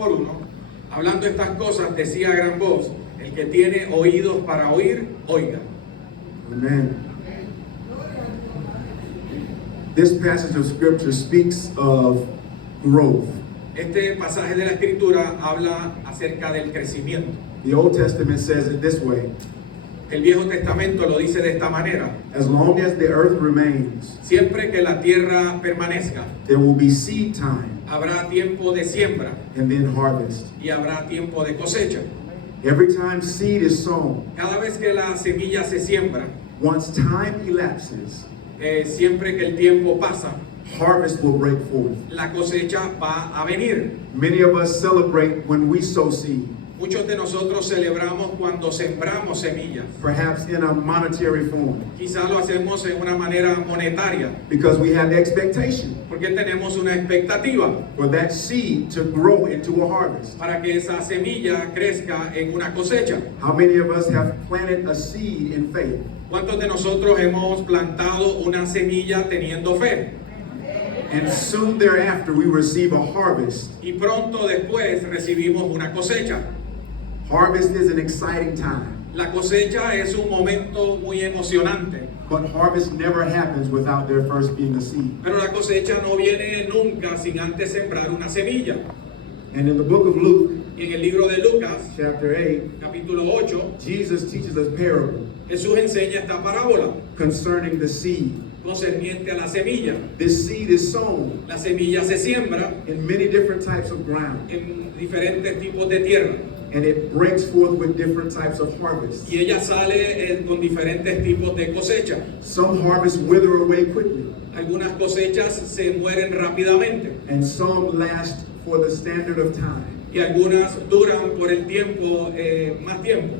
por uno, hablando estas cosas, decía a gran voz, el que tiene oídos para oír, oiga. Amen. This passage of scripture speaks of growth. Este pasaje de la Escritura habla acerca del crecimiento. The Old Testament says it this way: El Viejo Testamento lo dice de esta manera: as long as the earth remains, siempre que la tierra permanezca, there will be seed time habrá tiempo de siembra and then harvest. y habrá tiempo de cosecha. Every time seed is sown, Cada vez que la semilla se siembra, once time elapses, siempre que el tiempo pasa, harvest will break forth. la cosecha va a venir. Many of us celebrate when we sow seed, Muchos de nosotros celebramos cuando sembramos semillas. perhaps in a monetary form, Quizás lo hacemos en una manera monetaria, because we have expectation porque tenemos una expectativa for that seed to grow into a harvest. para que esa semilla crezca en una cosecha. How many of us have planted a seed in faith? ¿Cuántos de nosotros hemos plantado una semilla teniendo fe? And soon thereafter we receive a harvest. Y pronto después recibimos una cosecha. Harvest is an exciting time, La cosecha es un momento muy emocionante, but harvest never happens without there first being a seed. pero la cosecha no viene nunca sin antes sembrar una semilla. And in the book of Luke, Y en el libro de Lucas, chapter 8, capítulo 8, Jesus teaches us parable Jesús enseña esta parábola concerning the seed. concerniente a la semilla. This seed is sown La semilla se siembra in many different types of ground, en diferentes tipos de tierra and it breaks forth with different types of harvest. y ella sale con diferentes tipos de cosecha. Some harvests wither away quickly, Algunas cosechas se mueren rápidamente and some last for the standard of time. y algunas duran por el tiempo, más tiempo.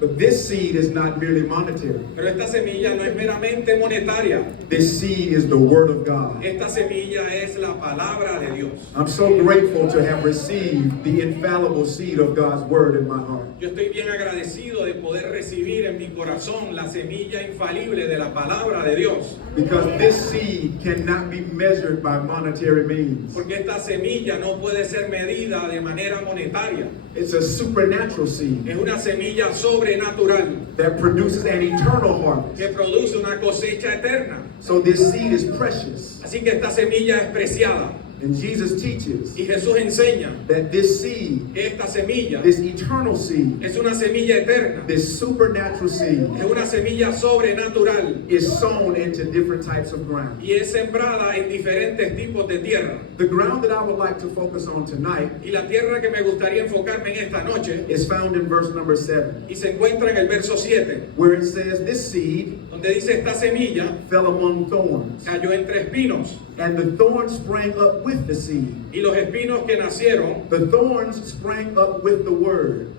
But this seed is not merely monetary. Pero esta semilla no es meramente monetaria. This seed is the Word of God. Esta semilla es la palabra de Dios. I'm so grateful to have received the infallible seed of God's Word in my heart. Yo estoy bien agradecido de poder recibir en mi corazón la semilla infalible de la palabra de Dios. Because this seed cannot be measured by monetary means. Porque esta semilla no puede ser medida de manera monetaria. It's a supernatural seed Es una semilla sobrenatural that produces an eternal harvest. que produce una cosecha eterna. So this seed is precious. Así que esta semilla es preciada. And Jesus teaches Y Jesús enseña that this seed, que esta semilla this eternal seed, es una semilla eterna. this supernatural seed, Es una semilla sobrenatural is sown into different types of ground. y es sembrada en diferentes tipos de tierra. The ground that I would like to focus on tonight Y la tierra que me gustaría enfocarme en esta noche is found in verse number 7, y se encuentra en el verso 7, where it says, this seed donde dice esta semilla fell among thorns, cayó entre espinos and the thorns sprang up with the seed. y los espinos que nacieron, The thorns sprang up with the word.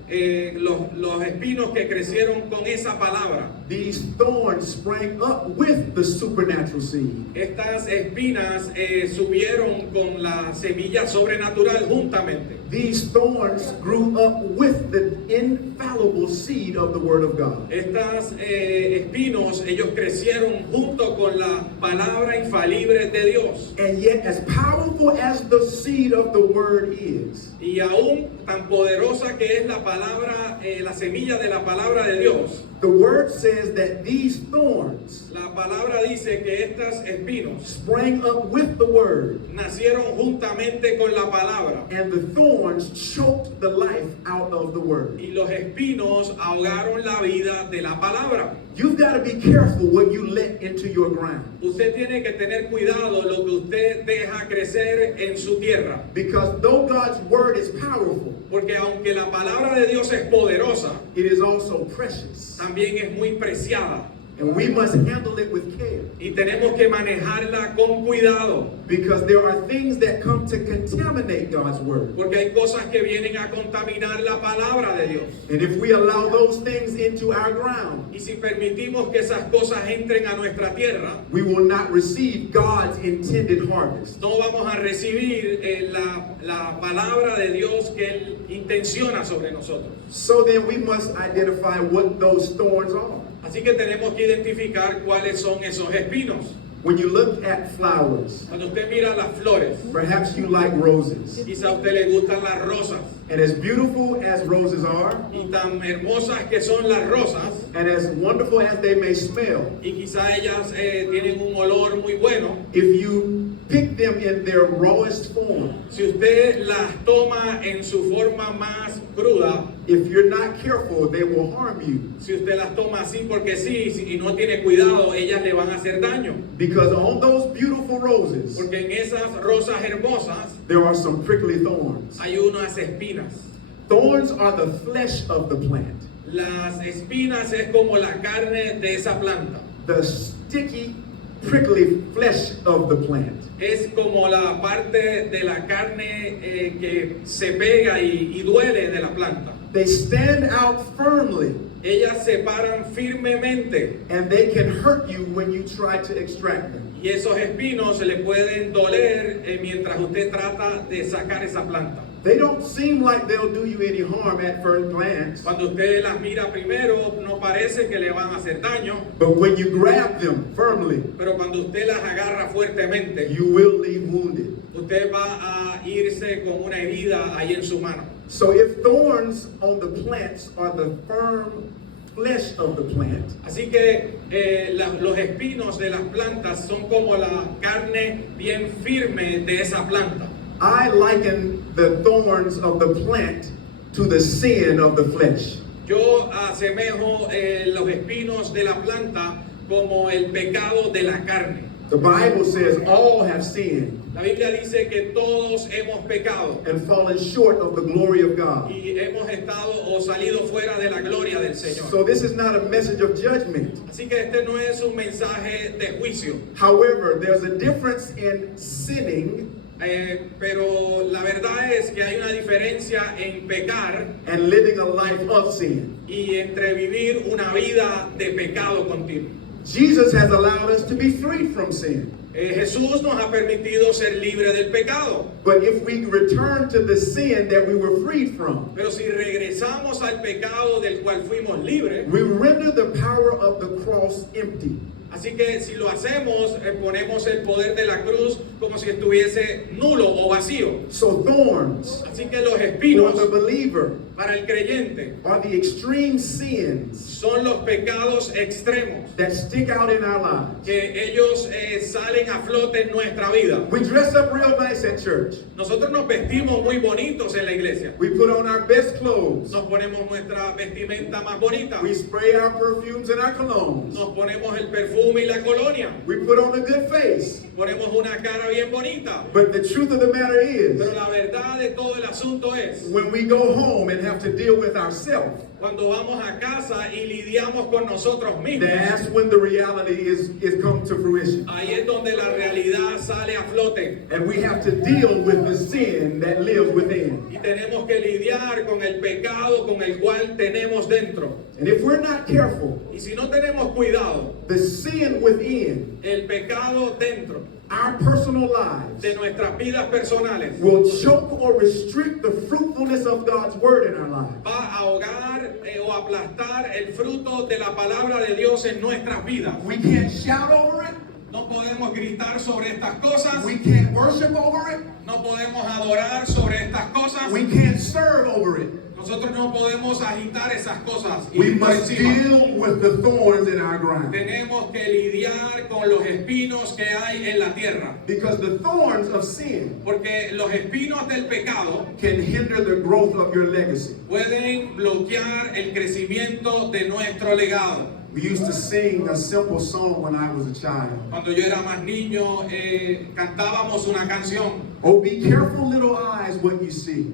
los espinos que crecieron con esa palabra, These thorns sprang up with the supernatural seed. estas espinas subieron con la semilla sobrenatural juntamente. These thorns grew up with the infallible seed of the word of God. Estas espinos, ellos crecieron junto con la palabra infalible de Dios. And yet, as powerful as the seed of the word is, Y aún tan poderosa que es la palabra, la semilla de la palabra de Dios, the word says that these thorns la palabra dice que estos espinos sprang up with the word, nacieron juntamente con la palabra and the thorns choked the life out of the word. y los espinos ahogaron la vida de la palabra. You've got to be careful what you let into your ground, Usted tiene que tener cuidado lo que usted deja crecer en su tierra, because though God's word is powerful, porque aunque la palabra de Dios es poderosa, it is also precious, también es muy preciada and we must handle it with care, y tenemos que manejarla con cuidado, because there are things that come to contaminate God's word. porque hay cosas que vienen a contaminar la palabra de Dios. And if we allow those things into our ground, Y si permitimos que esas cosas entren a nuestra tierra, we will not receive God's intended harvest. no vamos a recibir la palabra de Dios que Él intenciona sobre nosotros. So then we must identify what those thorns are. Así que tenemos que identificar cuáles son esos espinos. When you look at flowers, Cuando usted mira las flores, perhaps you like roses. quizá a usted le gustan las rosas. And as beautiful as roses are, Y tan hermosas que son las rosas, and as wonderful as they may smell, y quizá ellas tienen un olor muy bueno, if you pick them in their rawest form, si usted las toma en su forma más cruda, if you're not careful, they will harm you. si usted las toma así porque sí y no tiene cuidado, ellas le van a hacer daño. Because on those beautiful roses, Porque en esas rosas hermosas there are some prickly thorns. hay unas espinas. Thorns are the flesh of the plant, Las espinas es como la carne de esa planta. the sticky, prickly flesh of the plant. Es como la parte de la carne que se pega y duele de la planta. They stand out firmly, Ellas se paran firmemente and they can hurt you when you try to extract them. y esos espinos le pueden doler mientras usted trata de sacar esa planta. They don't seem like they'll do you any harm at first glance, Cuando usted las mira primero, no parece que le van a hacer daño, but when you grab them firmly, pero cuando usted las agarra fuertemente, you will leave wounded. usted va a irse con una herida ahí en su mano. So if thorns on the plants are the firm flesh of the plant, Así que los espinos de las plantas son como la carne bien firme de esa planta. I liken the thorns of the plant to the sin of the flesh. Yo asemejo los espinos de la planta como el pecado de la carne. The Bible says all have sinned La Biblia dice que todos hemos pecado and fallen short of the glory of God. y hemos estado o salido fuera de la gloria del Señor. So this is not a message of judgment. Así que este no es un mensaje de juicio, However, there's a difference in sinning pero la verdad es que hay una diferencia en pecar and living a life of sin. y entre vivir una vida de pecado continuo. Jesus has allowed us to be freed from sin. Jesús nos ha permitido ser libres del pecado, But if we return to the sin that we were freed from, pero si regresamos al pecado del cual fuimos libres, we render the power of the cross empty. así que si lo hacemos, ponemos el poder de la cruz como si estuviese nulo o vacío. So thorns Así que los for espinos the believer para el creyente are the extreme sins son los pecados extremos that stick out in our lives. que ellos salen a flote en nuestra vida. We dress up real nice at church. Nosotros nos vestimos muy bonitos en la iglesia. We put on our best clothes. Nos ponemos nuestra vestimenta más bonita. We spray our perfumes and our colognes. Nos ponemos el perfume y la colonia. We put on a good face. Ponemos una cara bien bonita. But the truth of the matter Pero is, la verdad de todo el asunto es, when we go home and have to deal with ourselves, cuando vamos a casa y lidiamos con nosotros mismos, that's when the reality is come to fruition. ahí es donde la realidad sale a flote. And we have to deal with the sin that lives within. Y tenemos que lidiar con el pecado con el cual tenemos dentro. And if we're not careful, Y si no tenemos cuidado, the sin within el pecado dentro our personal lives de nuestras vidas personales will choke or restrict the fruitfulness of God's word in our lives. va a ahogar o aplastar el fruto de la palabra de Dios en nuestras vidas. We can't shout over it. No podemos gritar sobre estas cosas, We can't worship over it. no podemos adorar sobre estas cosas, We can't serve over it. nosotros no podemos agitar esas cosas y We ir por must encima. deal with the thorns in our ground. Tenemos que lidiar con los espinos que hay en la tierra, Because the thorns of sin porque los espinos del pecado can hinder the growth of your legacy. pueden bloquear el crecimiento de nuestro legado. We used to sing a simple song when I was a child. Cuando yo era más niño, cantábamos una canción. Oh, be careful, little eyes, what you see.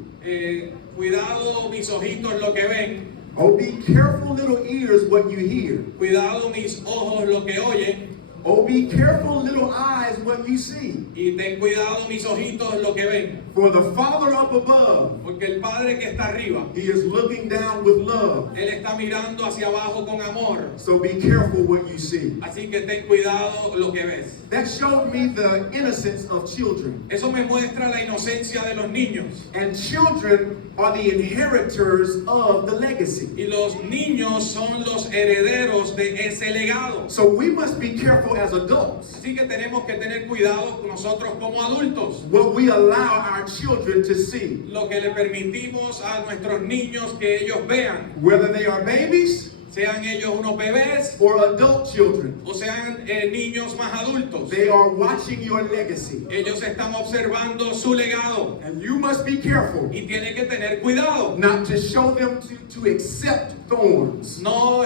Cuidado mis ojitos lo que ven, Oh, be careful, little ears, what you hear. cuidado mis ojos lo que oyen, Oh, be careful, little eyes, what you see. y ten cuidado mis ojitos lo que ven. For the Father up above, Porque el Padre que está arriba, He is looking down with love. Él está mirando hacia abajo con amor. So be careful what you see. Así que ten cuidado lo que ves. That showed me the innocence of children. Eso me muestra la inocencia de los niños. And children are the inheritors of the legacy. Y los niños son los herederos de ese legado. So we must be careful careful as adults Así que tenemos que tener cuidado nosotros como adultos. what we allow our children to see. Lo que le permitimos a nuestros niños que ellos vean, Whether they are babies sean ellos unos bebés or adult children, o sean niños más adultos. they are watching your legacy. Ellos están observando su legado And you must be careful y tienen que tener cuidado. not to show them to accept thorns No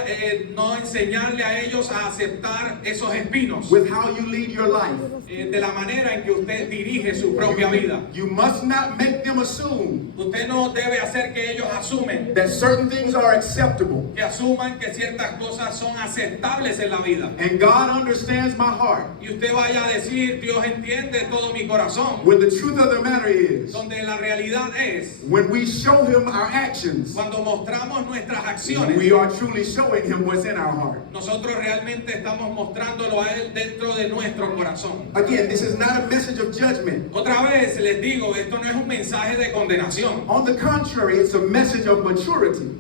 enseñarle a ellos a aceptar esos espinos with how you lead your life. de la manera en que usted dirige su propia vida. You must not make them assume Usted no debe hacer que ellos asumen, that certain things are acceptable. que asuman que ciertas cosas son aceptables en la vida. And God understands my heart. Y usted vaya a decir, Dios entiende todo mi corazón. When the truth of the matter is, Donde la realidad es, when we show him our actions, cuando mostramos nuestras acciones, we are truly showing him what's in our heart. nosotros realmente estamos mostrándolo a Él dentro de nuestro corazón. Again, this is not a message of judgment. Otra vez les digo, esto no es un mensaje de condenación. On the contrary, it's a message of maturity.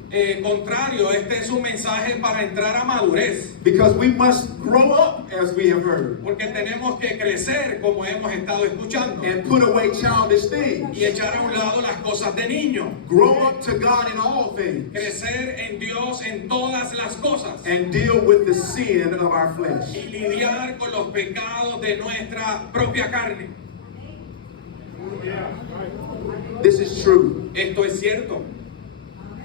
Contrario, este es un mensaje para entrar a madurez. Because we must grow up, as we have heard, Porque tenemos que crecer como hemos estado escuchando. and put away childish things. Y echar a un lado las cosas de niño. Grow up to God in all things. Crecer en Dios en todas las cosas. And deal with the sin of our flesh. Y lidiar con los pecados de nuestra propia carne. This is true. Esto es cierto.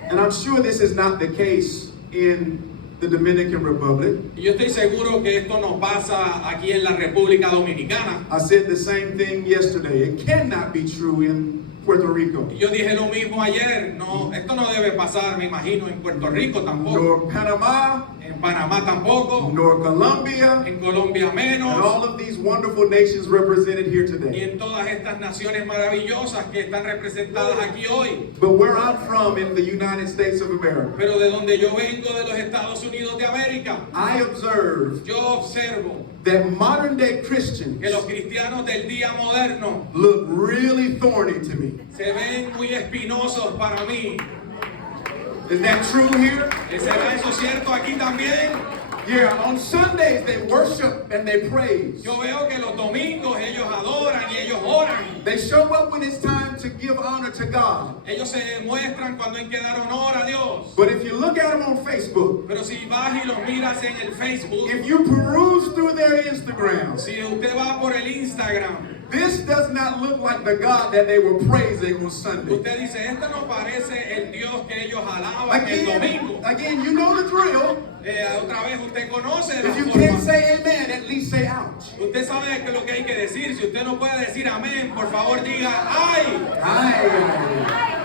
And I'm sure this is not the case in the Dominican Republic. Y yo estoy seguro que esto no pasa aquí en la República Dominicana. I said the same thing yesterday. It cannot be true in Puerto Rico, Y yo dije lo mismo ayer. No, esto no debe pasar, me imagino, en Puerto Rico tampoco. nor Panama, En Panamá tampoco. nor Colombia, En Colombia and menos. all of these wonderful nations represented here Y today. en todas estas naciones maravillosas que están representadas aquí hoy. But where I'm from in the United States of America, Pero de donde yo vengo, de los Estados Unidos de América, I observe yo observo that modern day Christians que los cristianos del día moderno look really thorny to me. se ven muy espinosos para mí. Is that true here? ¿Será eso cierto aquí también? Yeah, on Sundays they worship and they praise. Yo veo que los domingos ellos adoran y ellos oran. They show up when it's time to give honor to God. Ellos se muestran cuando hay que dar honor a Dios. But if you look at them on Facebook, Pero si vas y los miras en el Facebook, if you peruse through their Instagram, si usted va por el Instagram, this does not look like the God that they were praising on Sunday. usted dice, este no parece el Dios que ellos alaban el domingo. Again, you know the drill. Otra vez usted conoce la If you forma. can't say amen, at least say ouch. Usted sabe que lo que hay que decir. Si usted no puede decir amén, por favor diga ay. Aye.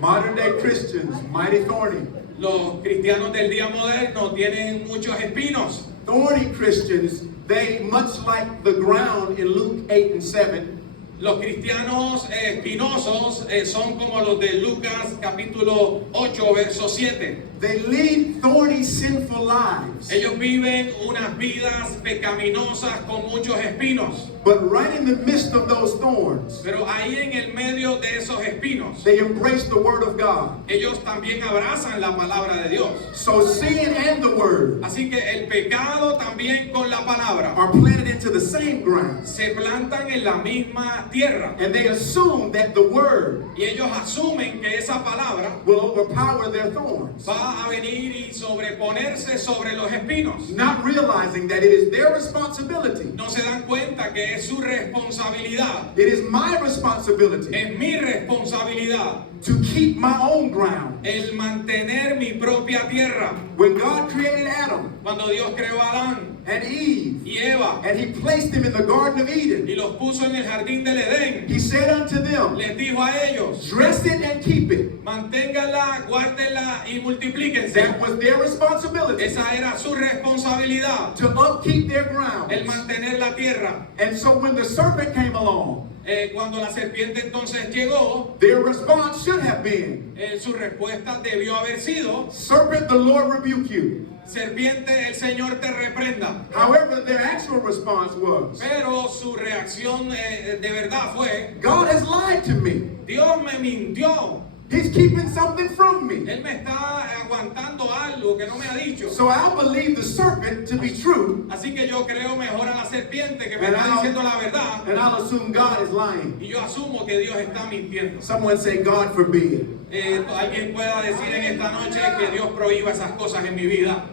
Modern day Christians, mighty thorny. Los cristianos del día moderno tienen muchos espinos. Thorny Christians, they, much like the ground in Luke 8 and 7, Los cristianos espinosos son como los de Lucas capítulo 8 verso 7. they lead thorny, sinful lives. Ellos viven unas vidas pecaminosas con muchos espinos. But right in the midst of those thorns, Pero ahí en el medio de esos espinos, they embrace the word of God. ellos también abrazan la palabra de Dios. So sin and the word Así que el pecado también con la palabra are planted into the same ground. se plantan en la misma tierra. And they assume that the word Y ellos asumen que esa palabra will overpower their thorns, va a venir y sobreponerse sobre los espinos. not realizing that it is their responsibility. No se dan cuenta que es su responsabilidad, It is my responsibility es mi responsabilidad to keep my own ground. el mantener mi propia tierra. When God created Adam Cuando Dios creó a Adán and Eve, y Eva and he placed them in the Garden of Eden, y los puso en el jardín del Edén, he said unto them, les dijo a ellos, dress it and keep it. manténganla, guárdenla y multiplíquense. That was their responsibility, Esa era su responsabilidad, to upkeep their ground. el mantener la tierra. And so when the serpent came along, Cuando la serpiente entonces llegó, their response should have been, su respuesta debió haber sido, serpent, the Lord rebuke you. serpiente, el Señor te reprenda. However, their actual response was, Pero su reacción de verdad fue, God has lied to me. Dios me mintió. He's keeping something from me. Él me está aguantando algo que no me ha dicho. So I'll believe the serpent to be true, Así que yo creo mejor a la serpiente que me And está I'll- diciendo la verdad. and I'll assume God is lying. Y yo asumo que Dios está mintiendo. Someone say, God forbid. Alguien pueda decir en esta noche que Dios prohíba esas cosas en mi vida.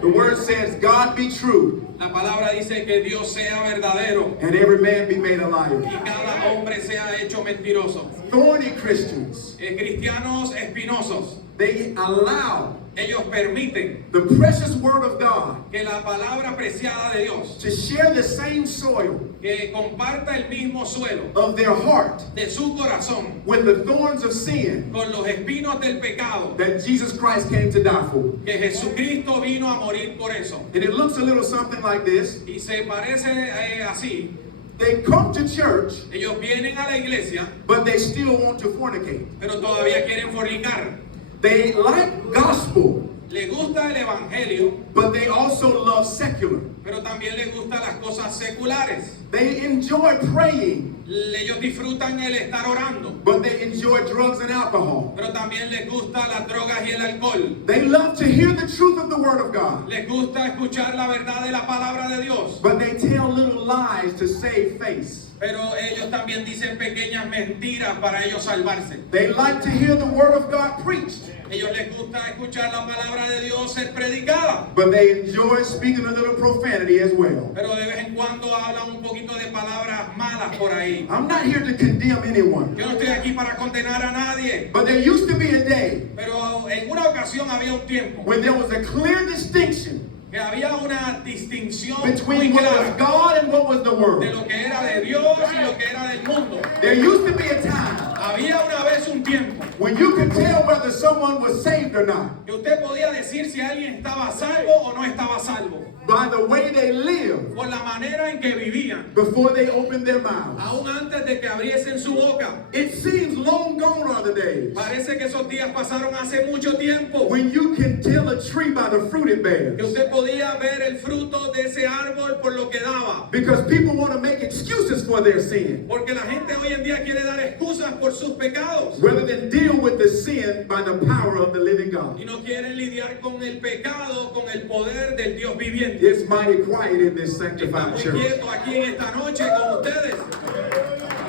The word says, God be true, La palabra dice que Dios sea verdadero and every man be made a liar. y cada hombre sea hecho mentiroso. Thorny Christians, Cristianos espinosos, they allow ellos permiten the precious word of God que la palabra preciada de Dios, to share the same soil que comparta el mismo suelo of their heart de su corazón with the thorns of sin con los espinos del pecado, that Jesus Christ came to die for. que Jesucristo vino a morir por eso. And it looks a little something like this. Y se parece así. They come to church, Ellos vienen a la iglesia, but they still want to fornicate. pero todavía quieren fornicar. They like gospel, Les gusta el evangelio, but they also love secular. pero también les gustan las cosas seculares. They enjoy praying, Ellos disfrutan el estar orando, but they enjoy drugs and alcohol. pero también les gusta las drogas y el alcohol. They love to hear the truth of the word of God, Les gusta escuchar la verdad de la palabra de Dios, but they tell little lies to save face. pero ellos también dicen pequeñas mentiras para ellos salvarse. They like to hear the word of God preached, Ellos les gusta escuchar la palabra de Dios ser predicada, but they enjoy speaking a little profanity as well. pero de vez en cuando hablan un poquito de palabras malas por ahí. I'm not here to condemn anyone, Yo no estoy aquí para condenar a nadie, but there used to be a day pero en una ocasión había un tiempo when there was a clear distinction que había una distinción muy between what was clara God and what was the de world. lo que era de Dios y lo que era del mundo. There used to be a time Había una vez un tiempo when you could tell whether someone was saved or not que usted podía decir si alguien estaba salvo o no estaba salvo by the way they lived por la manera en que vivían, before they opened their mouths. aún antes de que abriesen su boca. It seems long gone are the days Parece que esos días pasaron hace mucho tiempo, when you can tell a tree by the fruit it que bears, usted podía ver el fruto de ese árbol por lo que daba. because people want to make excuses for their sin Porque la gente hoy en día quiere dar excusas por sus pecados rather than deal with the sin by the power of the living God. y no quieren lidiar con el pecado, con el poder del Dios viviente. It's mighty quiet in this Está sanctified muy church. quieto aquí en esta noche con ustedes.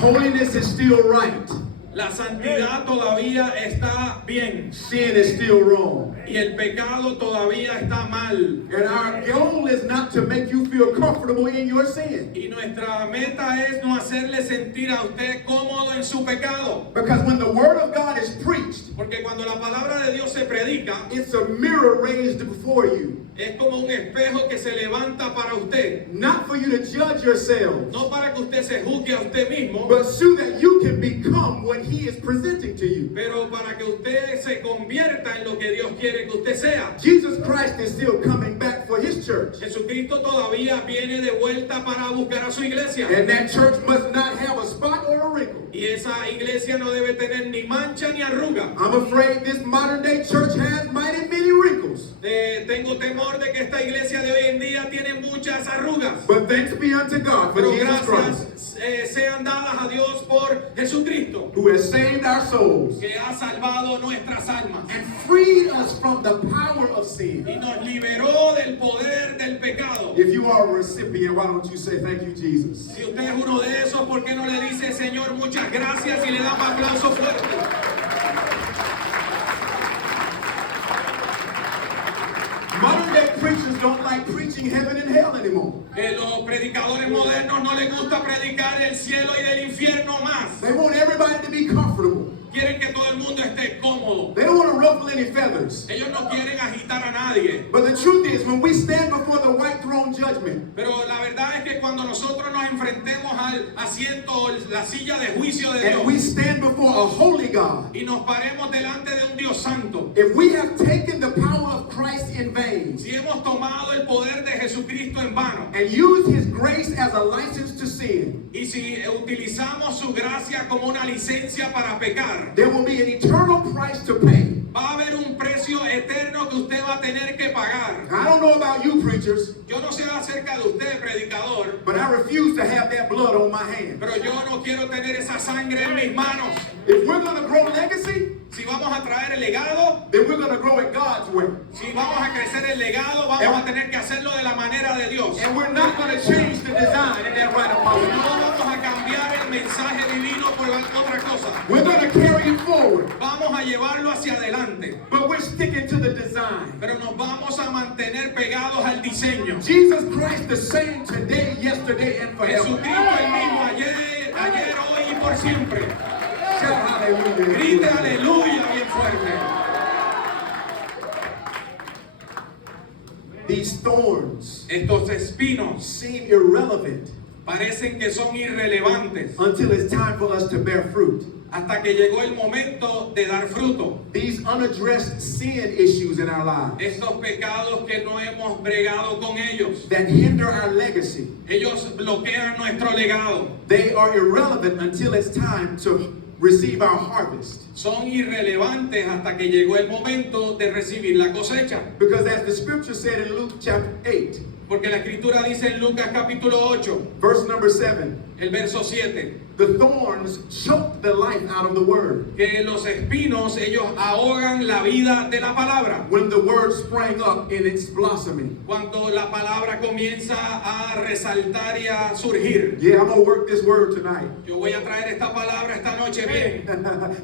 Holiness is still right. La santidad todavía está bien Sin is still wrong. y el pecado todavía está mal. And our goal is not to make you feel comfortable in your sin. Y nuestra meta es no hacerle sentir a usted cómodo en su pecado. Because when the word of God is preached, Porque cuando la palabra de Dios se predica, it's a mirror raised before you. es como un espejo que se levanta para usted. Not for you to judge yourself, No para que usted se juzgue a usted mismo, but so that you can become what he is presenting to you. pero para que usted se convierta en lo que Dios quiere que usted sea. Jesus Christ is still coming back for his church. Jesucristo todavía viene de vuelta para buscar a su iglesia. And that church must not have a spot or a wrinkle. Y esa iglesia no debe tener ni mancha ni arruga. I'm afraid this modern day church has mighty many wrinkles. Tengo temor de que esta iglesia de hoy en día tiene muchas arrugas. But thanks be unto God for Pero Jesus Christ, gracias sean dadas a Dios por Jesucristo, who has saved our souls que ha salvado nuestras almas and freed us from the power of sin. y nos liberó del poder del pecado. If you are a recipient, why don't you say thank you, Jesus? Si usted es uno de esos, ¿por qué no le dice, Señor, muchas gracias y le da un aplauso fuerte? Modern day preachers don't like preaching heaven and hell anymore. Que los predicadores modernos no les gusta predicar el cielo y del infierno más. They want everybody to be comfortable. Quieren que todo el mundo esté cómodo. They don't want to ruffle any feathers. Ellos no quieren agitar a nadie. But the truth is, when we stand before the white throne judgment, Pero la verdad es que cuando nosotros nos enfrentemos al asiento, la silla de juicio de and we Dios, stand before a holy God, y nos paremos delante de un Dios santo, if we have taken the power of Christ in vain si hemos tomado el poder de Jesucristo en vano, and used his grace as a license to sin, y si utilizamos su gracia como una licencia para pecar, there will be an eternal price to pay. va a haber un precio eterno que usted va a tener que pagar. I don't know about you preachers, Yo no sé acerca de usted, predicador, but I refuse refuse to have that blood on my hands. Pero yo no quiero tener esa sangre en mis manos. If we're going to grow legacy, Si vamos a traer el legado, then we're going to grow it God's way. si vamos a crecer el legado, vamos a tener que hacerlo de la manera de Dios. And we're not going to change the design in that right, No Apostle? vamos a cambiar el mensaje divino por otra cosa. We're going to carry it forward, Vamos a llevarlo hacia adelante. but we're sticking to the design. Pero nos vamos a mantener pegados al diseño. Jesus Christ the same today, yesterday, and forever. Jesucristo el mismo ayer, hoy y por siempre. Shout hallelujah. Grite aleluya bien fuerte. These thorns Estos espinos seem irrelevant parecen que son irrelevantes until it's time for us to bear fruit. hasta que llegó el momento de dar fruto. These unaddressed sin issues in our lives Estos pecados que no hemos bregado con ellos, that hinder our legacy, ellos bloquean nuestro legado. they are irrelevant until it's time to receive our harvest. Son irrelevantes hasta que llegó el momento de recibir la cosecha. Because as the scripture said in Luke chapter 8, Porque la escritura dice en Lucas capítulo 8, verse number 7, el verso 7, the thorns choked the life out of the word. que los espinos ellos ahogan la vida de la palabra. When the word sprang up in its blossoming. Cuando la palabra comienza a resaltar y a surgir. Yeah, I'm going to work this word tonight. Yo voy a traer esta palabra esta noche bien.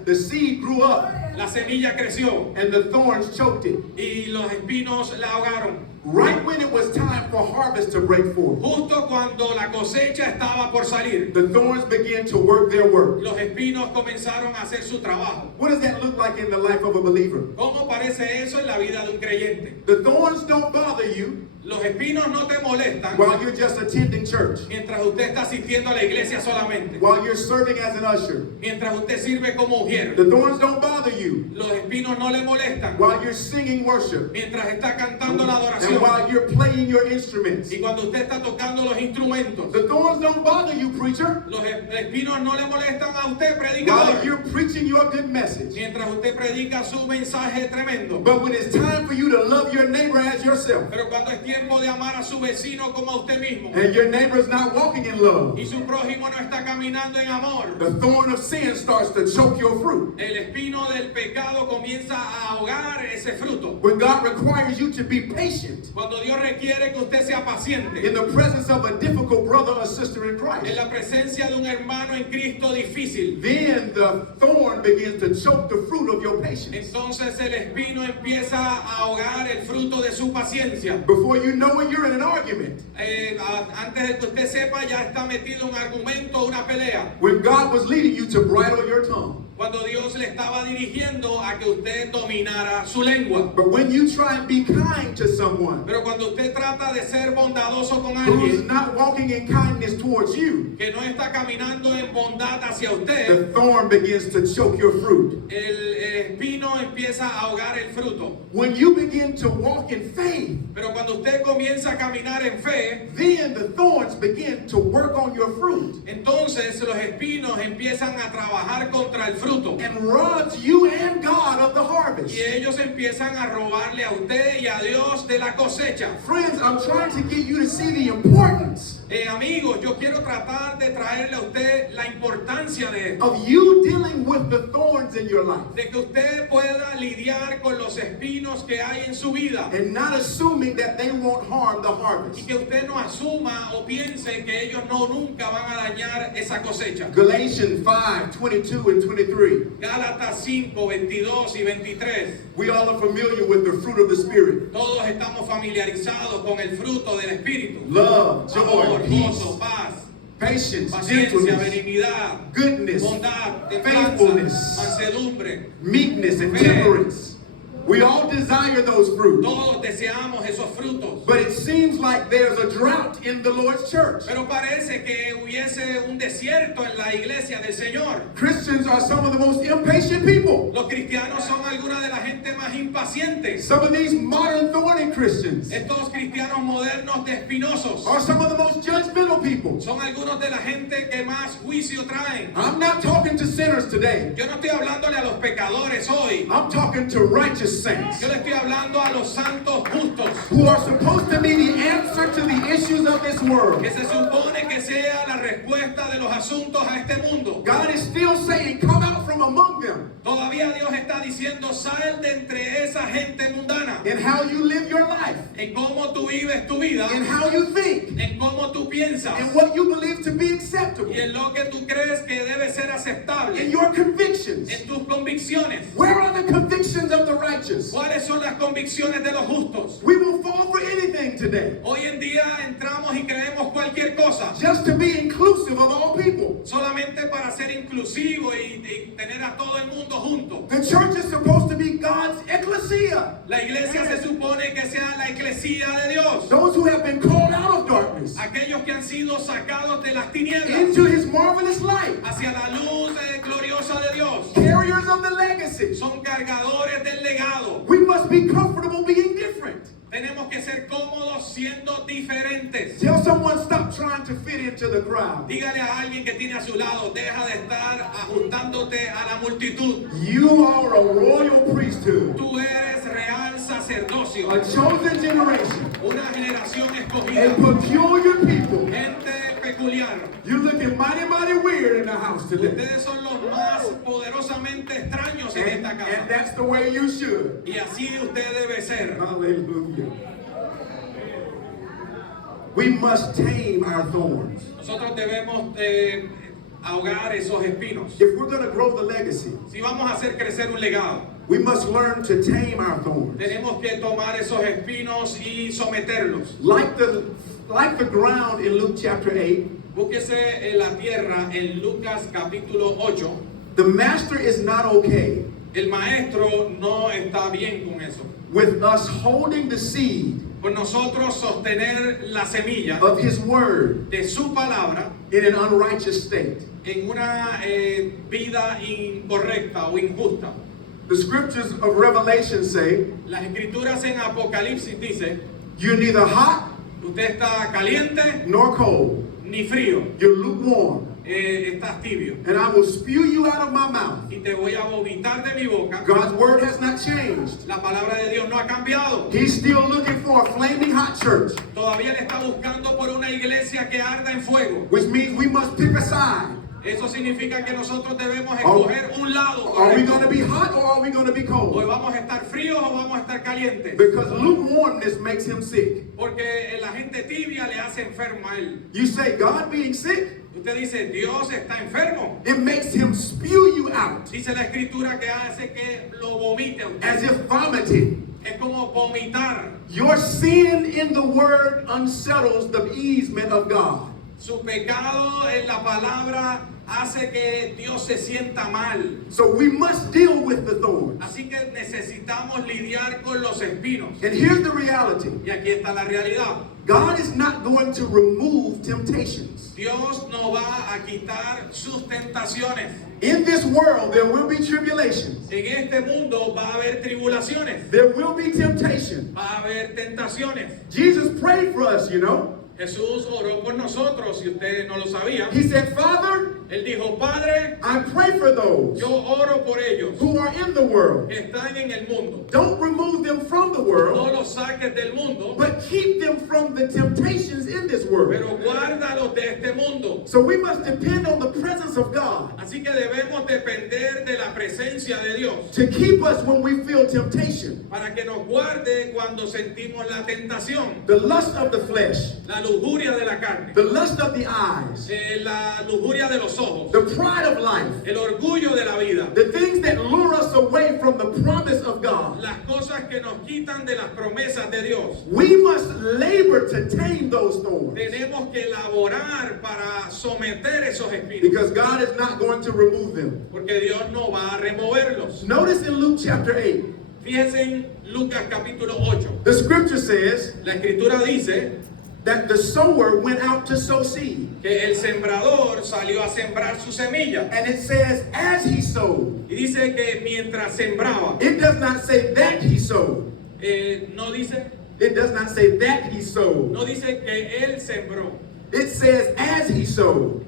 The seed grew up La semilla creció and the thorns choked it. y los espinos la ahogaron. Right when it was time for harvest to break forth, Justo cuando la cosecha estaba por salir, the thorns began to work their work. los espinos comenzaron a hacer su trabajo. What does that look like in the life of a believer? ¿Cómo parece eso en la vida de un creyente? The thorns don't bother you Los espinos no te molestan while you're just attending church, mientras usted está asistiendo a la iglesia solamente, while you're serving as an usher. mientras usted sirve como ujier. The thorns don't bother you Los espinos no le molestan while you're singing worship mientras está cantando la and adoración while you're playing your instruments. y cuando usted está tocando los instrumentos. The thorns don't bother you, preacher, Los espinos no le molestan a usted, while predicador, you're preaching your good message. mientras usted predica su mensaje tremendo. But when it's time for you to love your neighbor as yourself, Pero cuando es tiempo de amar a su vecino como a usted mismo and your neighbor's not walking in love, y su prójimo no está caminando en amor, the thorn of sin starts to choke your fruit. el espino del pecado comienza a ahogar ese fruto. When God requires you to be patient Cuando Dios requiere que usted sea paciente in the presence of a difficult brother or sister in en Christ, la presencia de un hermano en Cristo difícil, then the thorn begins to choke the fruit of your patience. entonces el espino empieza a ahogar el fruto de su paciencia. Before you know it, you're in an argument. Antes de que usted sepa, ya está metido un argumento, una pelea. When God was leading you to bridle your tongue. Cuando Dios le estaba dirigiendo a que usted dominara su lengua. But when you try and be kind to someone Pero cuando usted trata de ser bondadoso con who's alguien not walking in kindness towards you, que no está caminando en bondad hacia usted, the thorn begins to choke your fruit. el espino empieza a ahogar el fruto. When you begin to walk in faith, Pero cuando usted comienza a caminar en fe, then the thorns begin to work on your fruit entonces los espinos empiezan a trabajar contra el fruto. and robs you and God of the harvest. Y ellos empiezan a robarle a usted y a Dios de la cosecha. Friends, I'm trying to get you to see the importance Amigos, yo quiero tratar de traerle a usted la importancia de esto. of you dealing with the thorns in your life De que usted pueda lidiar con los espinos que hay en su vida. and not assuming that they won't harm the Y harvest. que usted no asuma o piense que ellos no nunca van a dañar esa cosecha. Galatians 5:22 and 23. Gálatas 5, 22 y 23. We all are familiar with the fruit of the Spirit. Todos estamos familiarizados con el fruto del Espíritu. Love, joy, Amor, gozo, peace, paz, patience, paciencia, gentleness, benignidad, goodness, bondad, templanza, faithfulness, mansedumbre. meekness, and Fe. temperance. We all desire those fruits. Todos deseamos esos frutos. But it seems like there's a drought in the Lord's church. Pero parece que hubiese un desierto en la iglesia del Señor. Christians are some of the most impatient people. Los cristianos son alguna de la gente más impacientes. Some of these modern thorny Christians Estos cristianos modernos de espinosos are some of the most judgmental people. Son algunos de la gente que más juicio traen. I'm not talking to sinners today. Yo no estoy hablándole a los pecadores hoy. I'm talking to righteous saints Yo le estoy hablando a los santos justos, who are supposed to be the answer to the issues of this world. que se supone que sea la respuesta de los asuntos a este mundo. God is still saying, come out from among them. Todavía Dios está diciendo, sal de entre esa gente mundana. In how you live your life, En cómo tú vives tu vida, in how you think, en cómo tú piensas and what you believe to be acceptable, y en lo que tú crees que debe ser in aceptable, your convictions. en tus convicciones. Where are the convictions of the righteous? ¿Cuáles son las convicciones de los justos? We will fall for anything today, Hoy en día entramos y creemos cualquier cosa, just to be inclusive of all people. solamente para ser inclusivo y tener a todo el mundo junto. The church is supposed to be God's ecclesia. La iglesia se supone que sea la eclesía de Dios. Those who have been called out of darkness Aquellos que han sido sacados de las tinieblas into his marvelous light, hacia la luz gloriosa de Dios. carriers of the legacy. Son cargadores del legado. We must be comfortable being different. Tenemos que ser cómodos siendo diferentes. Tell someone, stop trying to fit into the crowd. Dígale a alguien que tiene a su lado, deja de estar ajustándote a la multitud. You are a royal priesthood, Tú eres real sacerdocio, a chosen generation, una generación a escogida, peculiar people. gente peculiar. You're looking mighty, mighty weird in the house today. Ustedes son los más poderosamente extraños en esta And casa. that's the way you should. Y así usted debe ser. Hallelujah. We must tame our thorns. Nosotros debemos ahogar esos espinos. If we're going to grow the legacy, Si vamos a hacer crecer un legado, we must learn to tame our thorns. tenemos que tomar esos espinos y someterlos. Like the ground in Luke chapter 8, Búsquese en la tierra en Lucas capítulo 8. the master is not okay El maestro no está bien con eso. with us holding the seed Con nosotros sostener la semilla of his word de su palabra in an unrighteous state. en una vida incorrecta o injusta. The scriptures of Revelation say, Las escrituras en Apocalipsis dice, you're neither hot usted está caliente nor cold. ni frío, You're lukewarm. estás tibio. And I will spew you out of my mouth. Y te voy a vomitar de mi boca. God's word has not changed. La palabra de Dios no ha cambiado. He's still looking for a flaming hot church, Todavía le está buscando por una iglesia que arda en fuego. which means we must pick a side. Eso significa que nosotros debemos escoger un lado. Are we correcto. going to be hot or are we going to be Hoy cold? vamos a estar fríos o vamos a estar calientes. Because lukewarmness makes him sick. Porque la gente tibia le hace enfermo a él. You say God being sick, Usted dice, Dios está enfermo. it makes him spew you out Dice la escritura que hace que lo vomite a usted. as if vomiting. Es como vomitar. Your sin in the word unsettles the easement of God. Su pecado en la palabra hace que Dios se sienta mal. So we must deal with the thorns. Así que necesitamos lidiar con los espinos. And here's the reality. Y aquí está la realidad. God is not going to remove temptations. Dios no va a quitar sus tentaciones. In this world, there will be tribulations. En este mundo va a haber tribulaciones. There will be temptation. Va a haber tentaciones. Jesus prayed for us, you know. Jesús oró por nosotros, si usted no lo sabía. He said, Father, Él dijo, Padre, I pray for those yo oro por ellos who are in the world. que están en el mundo. Don't remove them from the world, No los saques del mundo, but keep them from the temptations in this world. pero guárdalos de este mundo. So we must depend on the presence of God Así que debemos depender de la presencia de Dios to keep us when we feel temptation. para que nos guarde cuando sentimos la tentación, The lust of the flesh, la lujuria de la carne, the lust of the eyes, la lujuria de los ojos, the pride of life, el orgullo de la vida, the things that lure us away from the promise of God. las cosas que nos quitan de las promesas de Dios. We must labor to tame those thorns Tenemos que elaborar para someter esos espíritus, because God is not going to remove them. porque Dios no va a removerlos. Notice in Luke chapter 8, Fíjense en Lucas capítulo 8. the scripture says La escritura dice that the sower went out to sow seed. que el sembrador salió a sembrar su semilla. And it says, as he sowed. Y dice que mientras sembraba, It does not say that he sowed. no dice It does not say that he sowed. que él sembró. It says, as he sowed.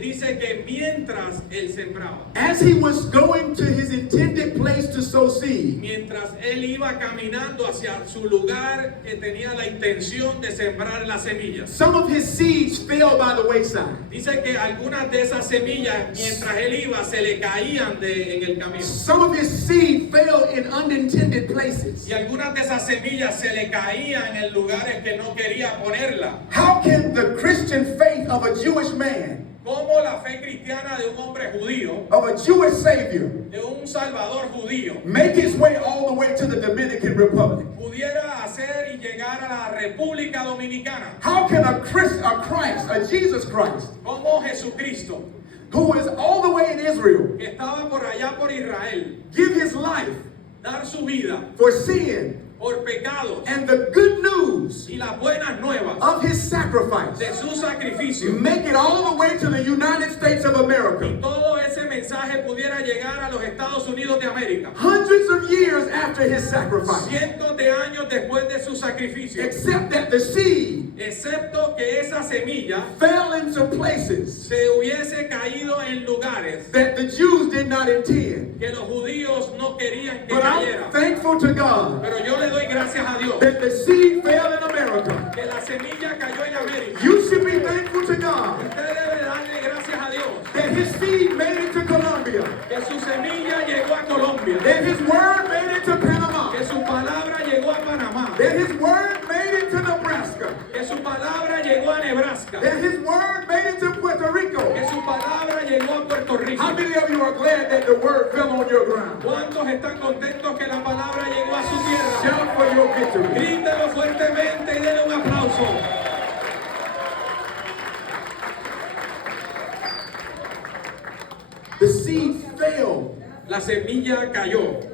Dice que mientras él sembraba, As he was going to his intended place to sow seed, mientras él iba caminando hacia su lugar que tenía la intención de sembrar las semillas, some of his seeds fell by the wayside. dice que algunas de esas semillas, mientras él iba, se le caían en el camino. Some of his seed fell in unintended places. Y algunas de esas semillas se le caían en lugares que no quería ponerla. How can the Christian faith of a Jewish man, Como la fe cristiana de un hombre judío, of a Jewish Savior, de un salvador judío, make his way all the way to the Dominican Republic? pudiera hacer y llegar a la República Dominicana? How can a Jesus Christ, Como Jesucristo, who is all the way in Israel, que estaba por allá por Israel, give his life dar su vida for sin por pecados and the good news y las buenas nuevas of his sacrifice, de su sacrificio, make it all the way to the United States of America, todo ese mensaje pudiera llegar a los Estados Unidos de América, hundreds of years after his sacrifice, cientos de años después de su sacrificio, except that the seed excepto que esa semilla fell into places se hubiese caído en lugares that the Jews did not intend. que los judíos no querían que But I'm cayera. thankful to God Pero yo le doy gracias a Dios that the seed fell in America. que la semilla cayó en América. You should be thankful to God Usted debe darle gracias a Dios that his seed made it to Colombia, que su semilla llegó a Colombia, that his word made it to Panama, que su palabra llegó a Panamá, that his word made it to Nebraska, que su palabra llegó a Nebraska, that his word made it to Puerto Rico. que su palabra llegó a Puerto Rico. How many of you are glad that the word fell on your ground? ¿Cuántos están contentos que la palabra llegó a su tierra? Shout for your victory. Grítelo fuertemente y denle un aplauso. The seed fell. La semilla cayó.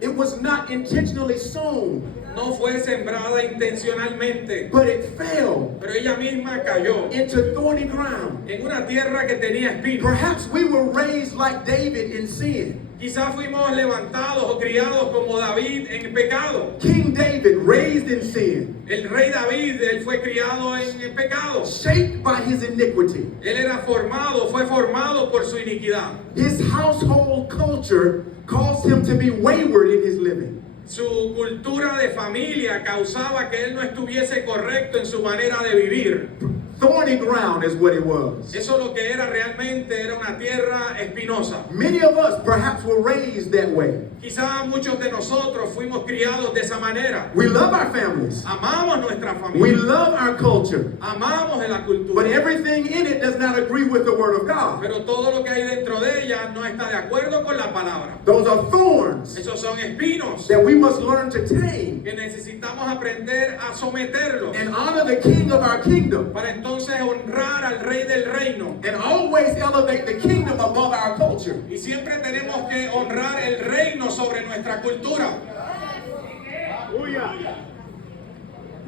It was not intentionally sown, No fue sembrada intencionalmente, but it fell pero ella misma cayó into thorny ground. en una tierra que tenía espinos. Perhaps we were raised like David in sin. Quizás fuimos levantados o criados como David en pecado. King David, raised in sin, El rey David, él fue criado en el pecado. shaped by his iniquity. Él era formado, fue formado por su iniquidad. His household culture caused him to be wayward in his living. Su cultura de familia causaba que él no estuviese correcto en su manera de vivir. Thorny ground is what it was. Eso lo que era realmente era una tierra espinosa. Many of us perhaps were raised that way. Quizá muchos de nosotros fuimos criados de esa manera. We love our families. Amamos nuestra We familia, love our culture. amamos de la But cultura, everything in it does not agree with the word of God. pero todo lo que hay dentro de ella no está de acuerdo con la palabra. Those are thorns Esos son espinos that we must learn to tame que necesitamos aprender a someterlos and honor the king of our kingdom para entonces honrar al rey del reino. and always elevate the kingdom above our culture. Y siempre tenemos que honrar el reino sobre nuestra cultura.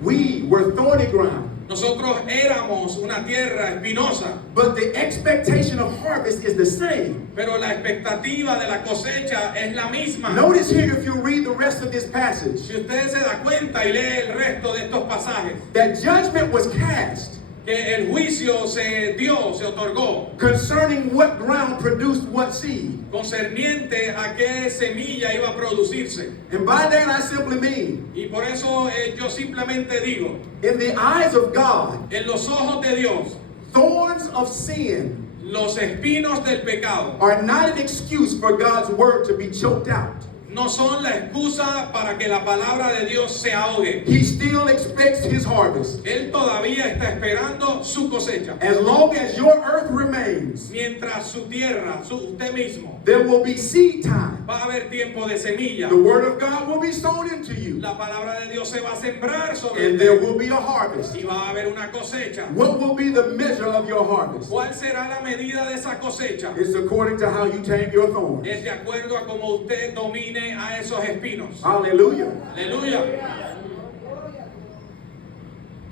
We were thorny ground, Nosotros éramos una tierra espinosa, but the expectation of harvest is the same. pero la expectativa de la cosecha es la misma. Notice here, if you read the rest of this passage, Si usted se da cuenta y lee el resto de estos pasajes, that judgment was cast que el juicio se dio, se otorgó, concerning what ground produced what seed. concerniente a qué semilla iba a producirse. And by that I simply mean, Y por eso yo simplemente digo, in the eyes of God, en los ojos de Dios, thorns of sin los espinos del pecado are not an excuse for God's word to be choked out. no son la excusa para que la palabra de Dios se ahogue. He still expects his harvest. Él todavía está esperando su cosecha. As long as your earth remains, Mientras su tierra, usted mismo, there will be seed time. va a haber tiempo de semilla. The word of God will be sown into you, La palabra de Dios se va a sembrar sobre and usted there will be a harvest. y va a haber una cosecha. What will be the measure of your harvest? ¿Cuál será la medida de esa cosecha? It's according to how you tame your thorns. Es de acuerdo a cómo usted domine a esos espinos. Hallelujah. Aleluya.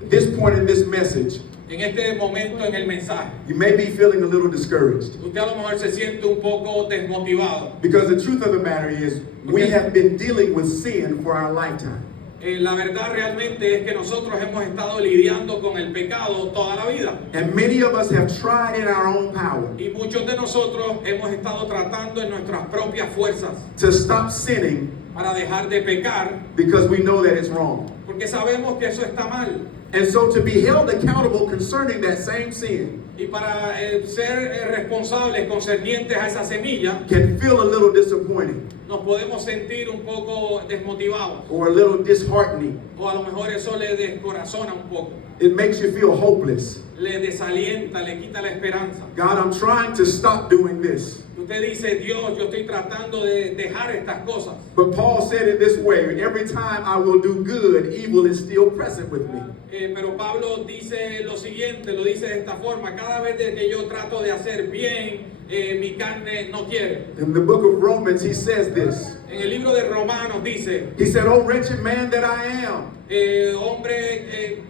At this point in this message, En este momento en el mensaje, you may be feeling a little discouraged, usted a lo mejor se siente un poco desmotivado. because the truth of the matter is we have been dealing with sin for our lifetime. La verdad realmente es que nosotros hemos estado lidiando con el pecado toda la vida. And many of us have tried in our own power Y muchos de nosotros hemos estado tratando en nuestras propias fuerzas to stop sinning para dejar de pecar, because we know that it's wrong. porque sabemos que eso está mal. And so to be held accountable concerning that same sin Y para ser responsables concernientes a esa semilla, can feel a little disappointing nos podemos sentir un poco desmotivados. or a little disheartening. O a lo mejor eso le descorazona un poco, It makes you feel hopeless. le desalienta, le quita la esperanza. God, I'm trying to stop doing this. Usted dice, Dios, yo estoy tratando de dejar estas cosas. But Paul said it this way, every time I will do good, evil is still present with me. Pero Pablo dice lo siguiente, lo dice de esta forma: cada vez de que yo trato de hacer bien, mi carne no quiere. In the book of Romans, he says this. En el libro de Romanos dice, He said, "Oh wretched man that I am,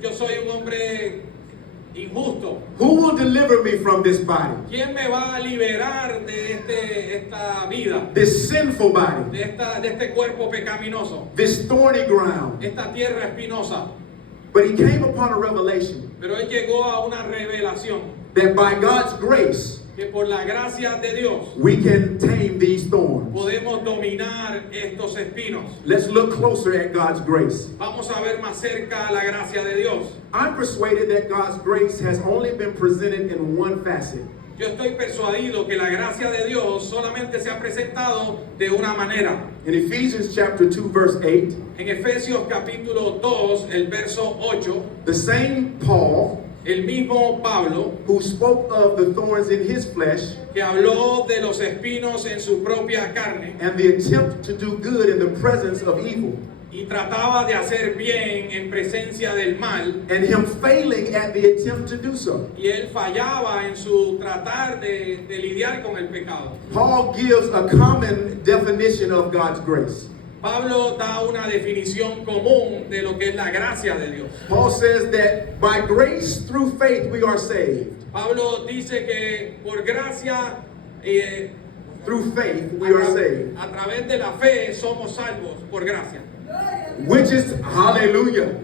yo soy un hombre injusto. who will deliver me from this body, ¿Quién me va a liberar de esta vida, this sinful body, de este cuerpo pecaminoso, this thorny ground?" esta tierra espinosa? But he came upon a revelation Pero él llegó a una revelación that by God's grace, que por la gracia de Dios we can tame these thorns. podemos dominar estos espinos. Let's look closer at God's grace. Vamos a ver más cerca la gracia de Dios. I'm persuaded that God's grace has only been presented in one facet. Yo estoy persuadido que la gracia de Dios solamente se ha presentado de una manera. In Ephesians chapter 2, verse 8, En Efesios capítulo 2, el verso 8, the same Paul el mismo Pablo, who spoke of the thorns in his flesh que habló de los espinos en su propia carne and the attempt to do good in the presence of evil, y trataba de hacer bien en presencia del mal, and him failing at the attempt to do so. y él fallaba en su tratar de lidiar con el pecado. Paul gives a common definition of God's grace. Pablo da una definición común de lo que es la gracia de Dios. Paul says that by grace through faith we are saved. Pablo dice que por gracia, Through faith we are saved. a través de la fe somos salvos por gracia. Which is, hallelujah,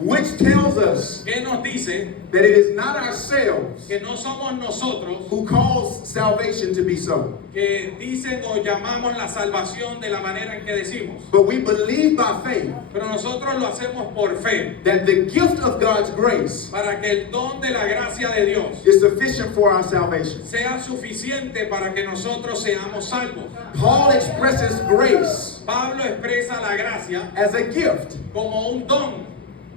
which tells us ¿Qué nos dice? that it is not ourselves Que no somos nosotros who cause salvation to be so, que dicen o llamamos la salvación de la manera en que decimos, but we believe by faith pero nosotros lo hacemos por fe, that the gift of God's grace para que el don de la gracia de Dios is sufficient for our salvation. sea suficiente para que nosotros seamos salvos. Paul expresses grace Pablo expresa la gracia as a gift, como un don,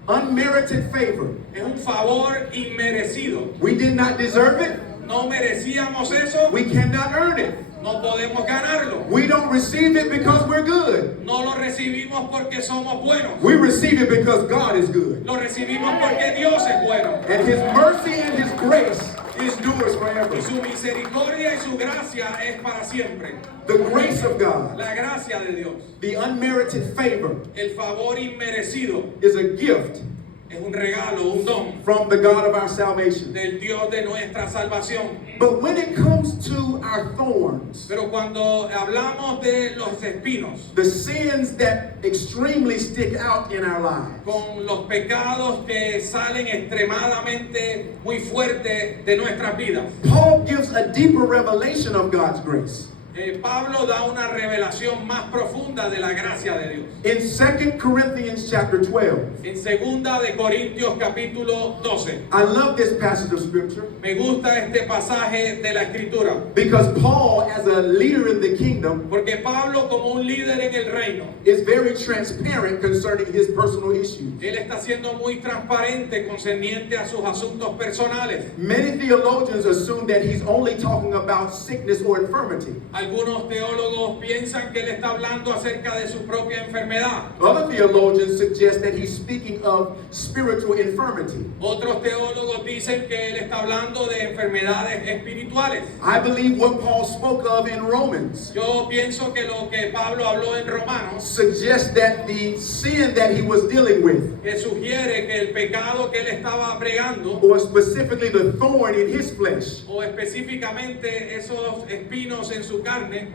unmerited favor. es un favor inmerecido. We did not deserve it. No merecíamos eso, We cannot earn it. no podemos ganarlo. We don't receive it because we're good. No lo recibimos porque somos buenos. We receive it because God is good. Lo recibimos porque Dios es bueno. And his mercy and his grace endures forever. Y su misericordia y su gracia es para siempre. The grace of God, La gracia de Dios, the unmerited favor, el favor inmerecido, is a gift es un regalo, un don from the God of our salvation. del Dios de nuestra salvación. But when it comes to our thorns, Pero cuando hablamos de los espinos, the sins that extremely stick out in our lives, con los pecados que salen extremadamente muy fuertes de nuestras vidas, Paul gives a deeper revelation of God's grace. Pablo da una revelación más profunda de la gracia de Dios. In 2 Corinthians chapter 12, En segunda de Corintios capítulo 12, I love this passage of scripture me gusta este pasaje de la escritura, because Paul, as a leader in the kingdom, porque Pablo como un líder en el reino, is very transparent concerning his personal issues. él está siendo muy transparente concerniente a sus asuntos personales. Many theologians assume that he's only talking about sickness or infirmity. Algunos teólogos piensan que él está hablando acerca de su propia enfermedad. Other theologians suggest that he's speaking of spiritual infirmity. Otros teólogos dicen que él está hablando de enfermedades espirituales. I believe what Paul spoke of in Romans Yo pienso que lo que Pablo habló en Romanos, suggests that the sin that he was dealing with, que sugiere que el pecado que él estaba bregando, or specifically the thorn in his flesh, o específicamente esos espinos en su carne,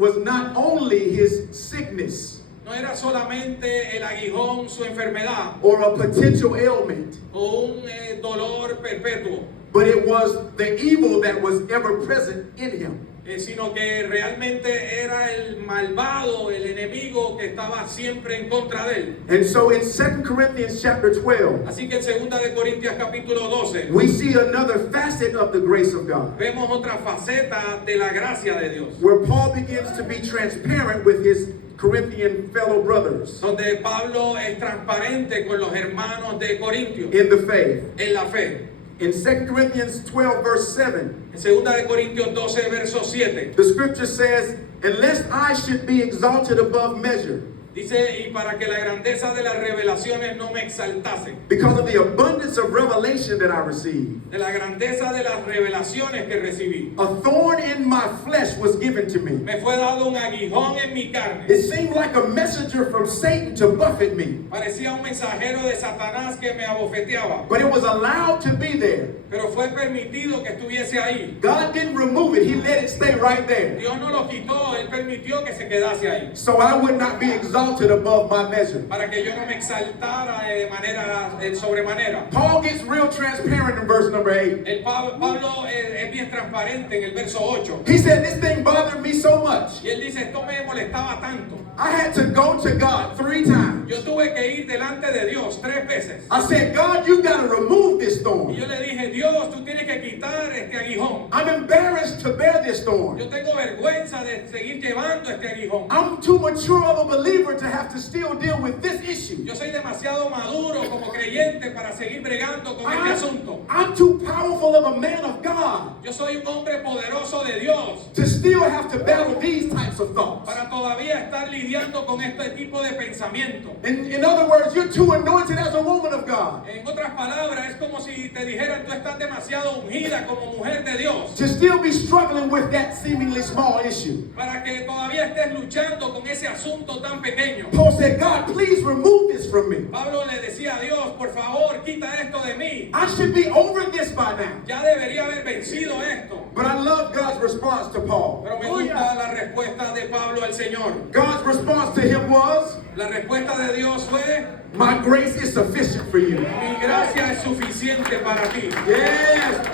was not only his sickness, no era solamente el aguijón, su enfermedad, or a potential ailment, o un dolor perpetuo, but it was the evil that was ever present in him. sino que realmente era el malvado, el enemigo que estaba siempre en contra de él. And so in 2 Corinthians chapter 12, Así que en 2 de Corintios capítulo 12 we see another facet of the grace of God, vemos otra faceta de la gracia de Dios, where Paul begins to be transparent with his Corinthian fellow brothers donde Pablo es transparente con los hermanos de Corintios in the faith. en la fe. In 2 Corinthians 12, verse 7, En 2 de Corintios 12, verso 7, the scripture says, "Unless I should be exalted above measure, dice, y para que la grandeza de las revelaciones no me exaltase, because of the abundance of revelation that I received, de la grandeza de las revelaciones que recibí, a thorn in my flesh was given to me." me fue dado un aguijón en mi carne. It seemed like a messenger from Satan to buffet me, Parecía un mensajero de Satanás que me abofeteaba, but it was allowed to be there. pero fue permitido que estuviese ahí. God didn't remove it, He let it stay right there. Dios no lo quitó, Él permitió que se quedase ahí, So I would not be exalted above my measure. para que yo no me exaltara de manera sobremanera. Paul gets real transparent in verse number 8. Pablo es bien transparente en el verso 8. He said, "This thing bothered me so much. Y él dice, esto me molestaba tanto. I had to go to God 3 times. Yo tuve que ir delante de Dios 3 veces. I said, God, you got to remove this Y thorn. yo le dije, Dios, tú tienes que quitar este aguijón. I'm embarrassed to bear this thorn. Yo tengo vergüenza de seguir llevando este aguijón. I'm too mature of a believer to have to still deal with this issue. Yo soy demasiado maduro como creyente para seguir bregando con este asunto. I'm too powerful of a man of God Yo soy un hombre poderoso de Dios to still have to battle these types of thoughts. para todavía estar lidiando con este tipo de pensamiento. In other words, you're too anointed as a woman of God En otras palabras, es como si te dijeran, tú estás demasiado ungida como mujer de Dios, to still be struggling with that seemingly small issue. para que todavía estés luchando con ese asunto tan pequeño. Paul said, God, please remove this from me. Pablo le decía a Dios, por favor, quita esto de mí. I should be over this by now. Ya debería haber vencido esto. But I love God's response to Paul. Pero me gusta la respuesta de Pablo al Señor. God's response to him was, La respuesta de Dios fue, my grace is sufficient for you. mi gracia es suficiente para ti. Yes.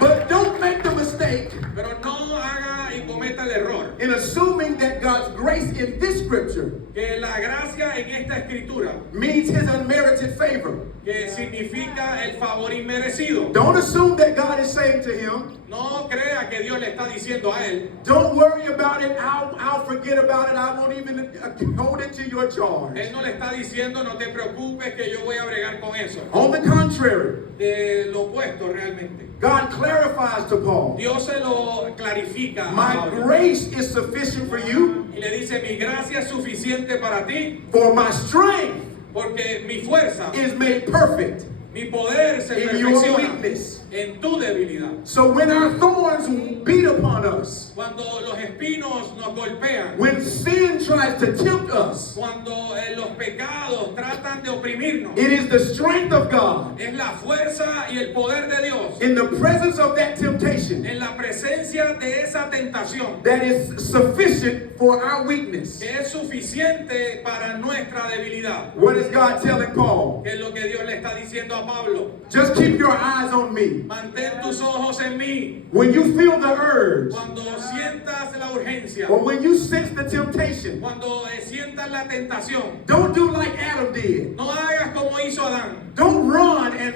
But don't make the mistake Pero no haga y cometa el error in assuming that God's grace in this scripture que la gracia en esta escritura, means his unmerited favor. que significa el favor inmerecido, Don't assume that God is saying to him, no crea que Dios le está diciendo a él, don't worry about it, I'll forget about it, I won't even hold it to your charge. él no le está diciendo, no te preocupes que yo voy a bregar con eso. On the contrary, De lo opuesto realmente. God clarifies to Paul, Dios se lo clarifica a my Pablo grace is sufficient for you, y le dice, mi gracia es suficiente para ti, for my strength porque mi fuerza, is made perfect mi poder se in your perfecciona weakness. en tu debilidad. So when our thorns beat upon us, Cuando los espinos nos golpean, when sin tries to tempt us, cuando los pecados tratan de oprimirnos, it is the strength of God es la fuerza y el poder de Dios in the presence of that temptation en la presencia de esa tentación that is sufficient for our weakness. que es suficiente para nuestra debilidad. What is God telling Paul? Que es lo que Dios le está diciendo a Pablo. Just keep your eyes on me. Mantén tus ojos en mí. When you feel the urge, Cuando sientas la urgencia, or when you sense the temptation, cuando sientas la tentación, don't do like Adam did. no hagas como hizo Adán. Don't run and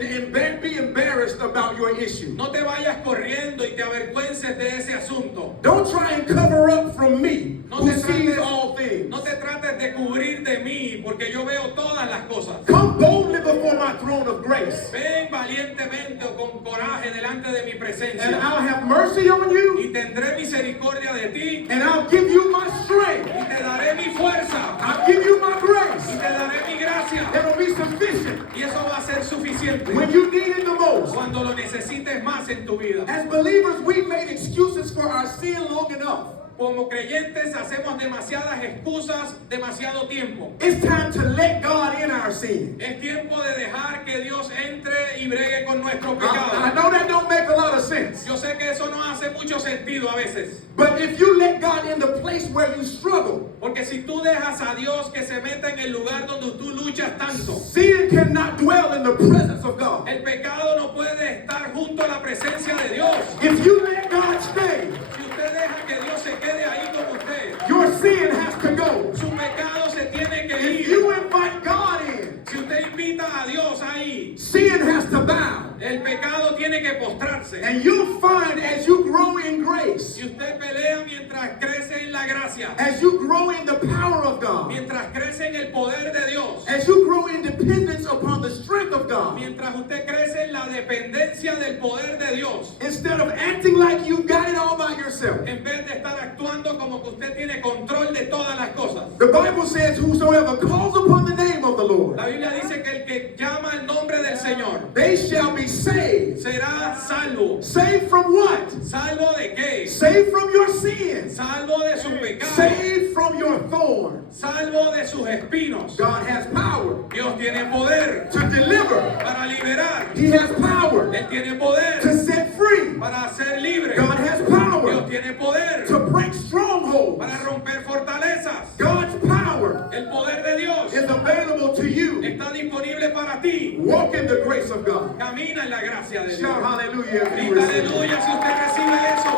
be embarrassed about your issue. No te vayas corriendo y te avergüences de ese asunto. Don't try and cover up from me, No who te sees trates- all things. No te trates de cubrir de mí, porque yo veo todas las cosas. Come boldly before my throne of grace, Ven valientemente o con coraje delante de mi and presencia. I'll have mercy on you, Y tendré misericordia de ti. and I'll give you my strength. Y te daré mi fuerza. I'll give you my Y grace. te daré mi gracia. It'll be sufficient Y eso va a ser suficiente when you need it the most. cuando lo necesites más en tu vida. As believers, we've made excuses for our sin long enough. Como creyentes hacemos demasiadas excusas demasiado tiempo. It's time to let God in our sin. Es tiempo de dejar que Dios entre y bregue con nuestro I pecado. know that don't make a lot of sense, Yo sé que eso no hace hace mucho sentido a veces. But if you let God in the place where you struggle, Porque si tú dejas a Dios que se meta en el lugar donde tú luchas tanto, sin cannot dwell in the presence of God. el pecado no puede estar junto a la presencia de Dios. If you let God stay, Si usted deja que Dios se quede ahí con usted, your sin has to go. su pecado se tiene que If ir. you invite God in, Si usted invita a Dios ahí, sin has to bow. el pecado tiene que postrarse. And you'll find as you grow in grace, Si usted pelea mientras crece en la gracia, as you grow in the power of God, mientras crece en el poder de Dios, as you grow in dependence upon the strength of God, mientras usted crece en la dependencia del poder de Dios, instead of acting like you got it all by yourself. en vez de estar actuando como que usted tiene control de todas las cosas. The Bible says, whosoever calls upon the name of the Lord, La Biblia dice que el que llama el nombre del Señor they shall be saved. será salvo. Saved from what? ¿Salvo de qué? Saved from your sins. Salvo de sus pecados. Saved from your thorns. Salvo de sus espinos. God has power Dios tiene poder to deliver. para liberar. He has power Él tiene poder to set free. para ser libre. God has Dios power tiene poder to break strongholds. para romper fortalezas. God's power El poder de Dios is available to you. está disponible para ti. Walk in the grace of God. Camina en la gracia de Dios. Shout hallelujah if you Grita receive it. aleluya si usted recibe eso.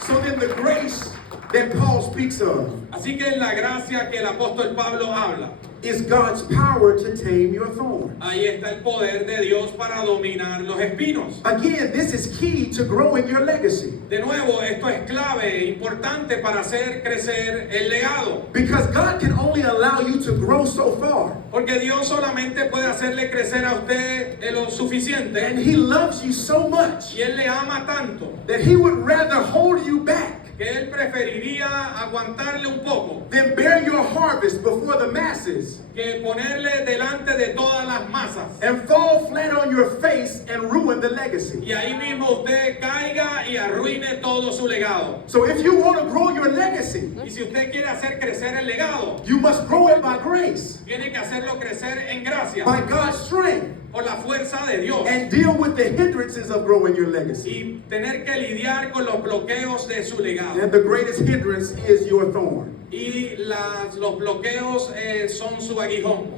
So then the grace that Paul speaks of Así que en la gracia que el apóstol Pablo habla, is God's power to tame your thorns. ahí está el poder de Dios para dominar los espinos. Again, this is key to growing your legacy. De nuevo, esto es clave, importante para hacer crecer el legado. Because God can only allow you to grow so far. Porque Dios solamente puede hacerle crecer a usted lo suficiente. And He loves you so much Y Él le ama tanto that He would rather hold you back que Él preferiría aguantarle un poco than bear your harvest before the masses que ponerle delante de todas las masas. and fall flat on your face and ruin the legacy. Y ahí mismo usted caiga y arruine todo su legado. So if you want to grow your legacy, Y si usted quiere hacer crecer el legado, you must grow it by grace, tiene que hacerlo crecer en gracia, by God's strength, por la fuerza de Dios. and deal with the hindrances of growing your legacy. Y tener que lidiar con los bloqueos de su legado. And the greatest hindrance is your thorn. Y los bloqueos son su aguijón.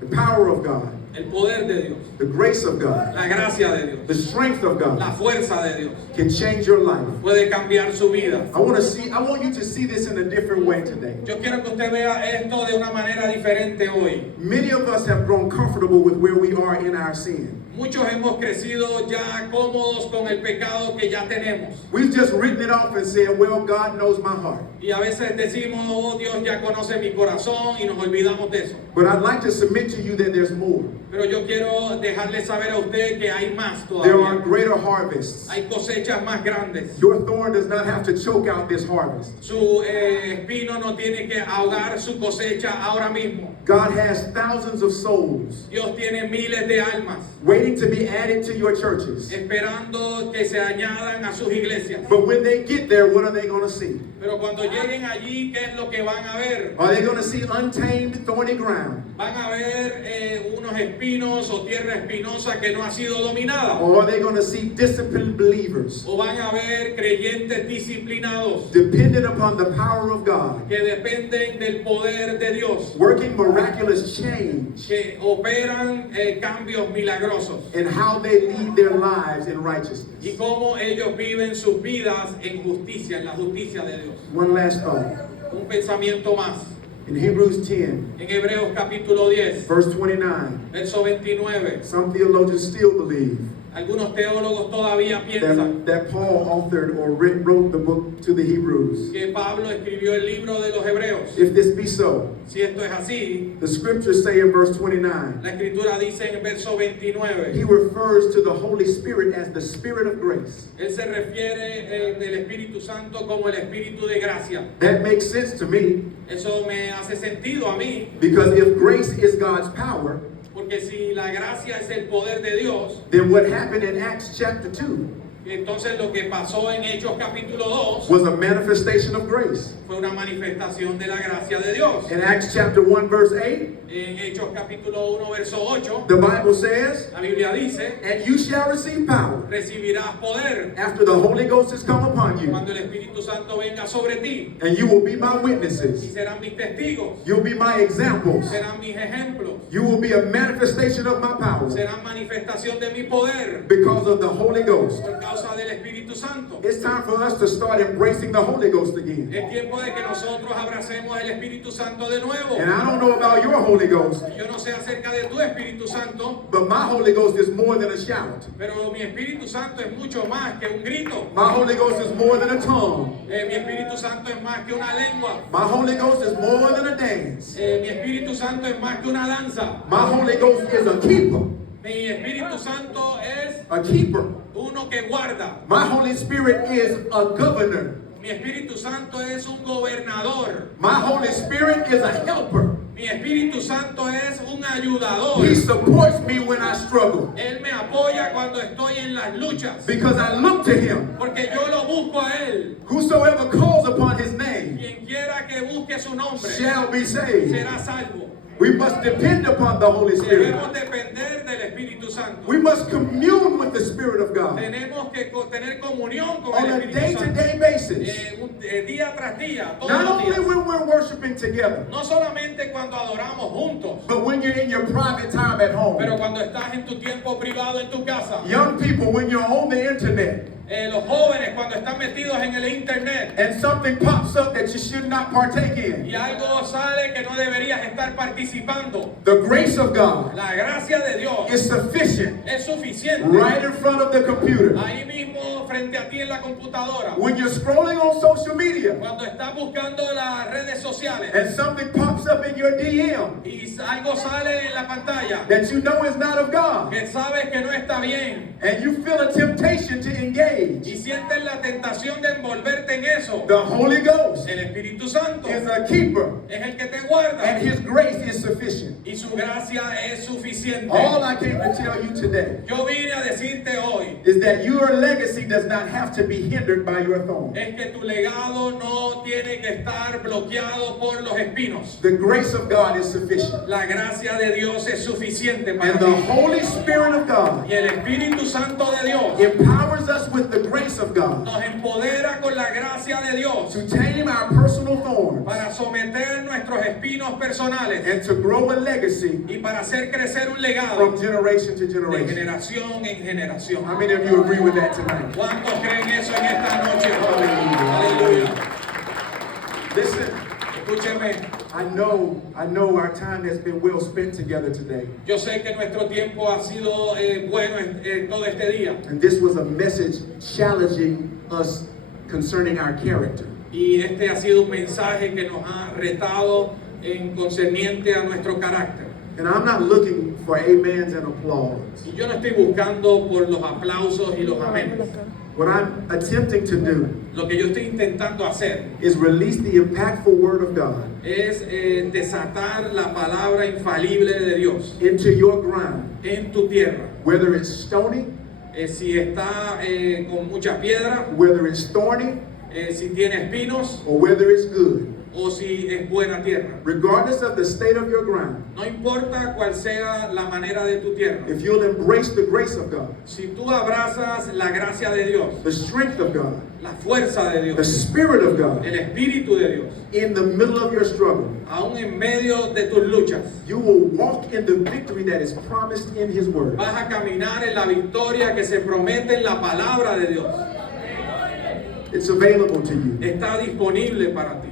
The power of God, El poder de Dios, the grace of God, la gracia de Dios, the strength of la God fuerza de Dios can change your life. puede cambiar su vida. I want you to see this in a different way today. Yo quiero que usted vea esto de una manera diferente hoy. Many of us have grown comfortable with where we are in our sin. Muchos hemos crecido ya cómodos con el pecado que ya tenemos. We've just written it off and said, well, God knows my heart. Y a veces decimos, oh, Dios ya conoce mi corazón y nos olvidamos de eso. But I'd like to submit to you that there's more. Pero yo quiero dejarle saber a usted que hay más There are todavía. greater harvests. Hay cosechas más grandes. Your thorn does not have to choke out this harvest. Su espino no tiene que ahogar su cosecha ahora mismo. God has thousands of souls Dios tiene miles de almas waiting to be added to your churches. esperando que se añadan a sus iglesias. But when they get there, what are they going to see? Pero cuando lleguen allí, ¿qué es lo que van a ver? Are they going to see untamed, thorny ground? Van a ver unos espinos o tierra espinosa que no ha sido dominada. Or are they going to see disciplined believers O van a ver creyentes disciplinados dependent upon the power of God, que dependen del poder de Dios, working miraculous change que operan cambios milagrosos in how they lead their lives in righteousness? y cómo ellos viven sus vidas en justicia, en la justicia de Dios. One last thought. Un pensamiento más. In Hebrews 10, En Hebreos capítulo 10, verse 29, verso 29, some theologians still believe algunos teólogos todavía piensan that Paul authored or wrote the book to the Hebrews. que Pablo escribió el libro de los Hebreos. If this be so, Si esto es así, the scriptures say in verse 29, la escritura dice en el verso 29, he refers to the Holy Spirit as the Spirit of grace. él se refiere del Espíritu Santo como el Espíritu de gracia. That makes sense to me, Eso me hace sentido a mí, because if grace is God's power, porque si la gracia es el poder de Dios, then what happened in Acts chapter 2 Entonces lo que pasó en Hechos capítulo 2 was a manifestation of grace. fue una manifestación de la gracia de Dios. In Acts chapter 1, verse 8, En Hechos capítulo 1 verso 8, the Bible says, la Biblia dice, and you shall receive power recibirás poder after the Holy Ghost has come upon you, cuando el Espíritu Santo venga sobre ti and you will be my y witnesses. serán mis testigos, You'll be my examples. serán mis ejemplos, You will be a manifestation of my power serán manifestación de mi poder because of the Holy Ghost. por causa del Espíritu Santo. It's time for us to start embracing the Holy Ghost again. Es tiempo de que nosotros abracemos el Espíritu Santo de nuevo. And I don't know about your Holy Ghost, Yo no sé acerca de tu Espíritu Santo, but my Holy Ghost is more than a shout. pero mi Espíritu Santo es mucho más que un grito. My Holy Ghost is more than a tongue. Mi Espíritu Santo es más que una lengua. My Holy Ghost is more than a dance. Mi Espíritu Santo es más que una danza. My Holy Ghost is a keeper. Mi Espíritu Santo es A keeper. uno que guarda. My Holy Spirit is a governor. Mi Espíritu Santo es un gobernador. My Holy Spirit is a helper. Mi Espíritu Santo es un ayudador. He supports me when I struggle Él me apoya cuando estoy en las luchas. because I look to him. Porque yo lo busco a Él. Whosoever calls upon his name Quien quiera que busque su nombre shall be saved. será salvo. We must depend upon the Holy Spirit. Debemos depender del Espíritu Santo. We must commune with the Spirit of God Tenemos que tener comunión con on el a Espíritu Santo. day-to-day basis. Día tras día, todos Not los only días. when we're worshiping together, No solamente cuando adoramos juntos, but when you're in your private time at home. pero cuando estás en tu tiempo privado en tu casa. Young people, when you're on the internet Los jóvenes cuando están metidos en el internet and something pops up that you should not partake in. y algo sale que no deberías estar participando. The grace of God La gracia de Dios is sufficient es suficiente. right in front of the computer. Ahí mismo frente a ti en la computadora. When you're scrolling on social media Cuando estás buscando las redes sociales and something pops up in your DM y algo sale en la pantalla that you know is not of God, que sabes que no está bien and you feel a temptation to engage, y sientes la tentación de envolverte en eso, the Holy Ghost el Espíritu Santo is a keeper, es el que te guarda and his grace is sufficient. y su gracia es suficiente. All I came to tell you today Yo vine a decirte hoy is that your legacy does not have to be hindered by your thorn. es que tu legado no tiene que estar bloqueado por los espinos. The grace of God is sufficient. La gracia de Dios es suficiente para And the ti. Holy Spirit of God Y el Espíritu Santo de Dios empowers us with the grace of God nos empodera con la gracia de Dios to tame our personal thorns para someter nuestros espinos personales and to grow a legacy y para hacer crecer un legado from generation to de generation. generación en generación. How many of you agree with that tonight? ¿Cuántos creen eso en esta noche? Hallelujah. Aleluya. Listen, Escúcheme, I know our time has been well spent together today. yo sé que nuestro tiempo ha sido bueno en todo este día. And this was a message challenging us concerning our character. Y este ha sido un mensaje que nos ha retado en concerniente a nuestro carácter. And I'm not looking for amens and applause. Y yo no estoy buscando por los aplausos y los amenes. What I'm attempting to do Lo que yo estoy intentando hacer is release the impactful word of God es desatar la palabra infalible de Dios into your ground, en tu tierra. whether it's stony, Si está con mucha piedra, whether it's thorny, si tiene espinos or whether it's good. o si es buena tierra. Regardless of the state of your ground, No importa cuál sea la manera de tu tierra. if you'll embrace the grace of God, Si tú abrazas la gracia de Dios, the strength of God, la fuerza de the Dios, Spirit of God, el Espíritu de Dios, in the middle of your struggle, aún en medio de tus luchas, you will walk in the victory that is promised in His Word. vas a caminar en la victoria que se promete en la palabra de Dios. It's available to you. Está disponible para ti.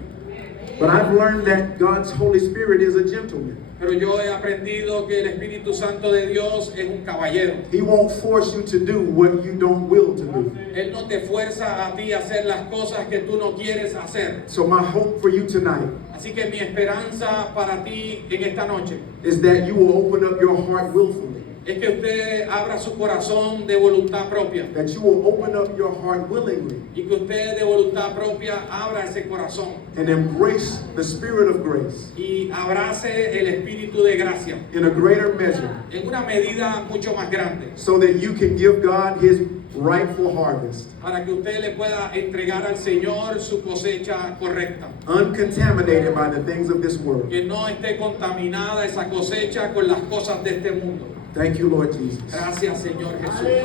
But I've learned that God's Holy Spirit is a gentleman. Pero yo he aprendido que el Espíritu Santo de Dios es un caballero. He won't force you to do what you don't will to do. Él no te fuerza a ti a hacer las cosas que tú no quieres hacer. So my hope for you tonight Así que mi esperanza para ti en esta noche is that you will open up your heart willfully es que usted abra su corazón de voluntad propia that you will open up your heart willingly y que usted de voluntad propia abra ese corazón and embrace the spirit of grace y abrace el espíritu de gracia in a greater measure en una medida mucho más grande so that you can give God his rightful harvest, para que usted le pueda entregar al Señor su cosecha correcta, uncontaminated by the things of this world. que no esté contaminada esa cosecha con las cosas de este mundo. Thank you, Lord Jesus. Gracias, Señor Jesús. Hallelujah.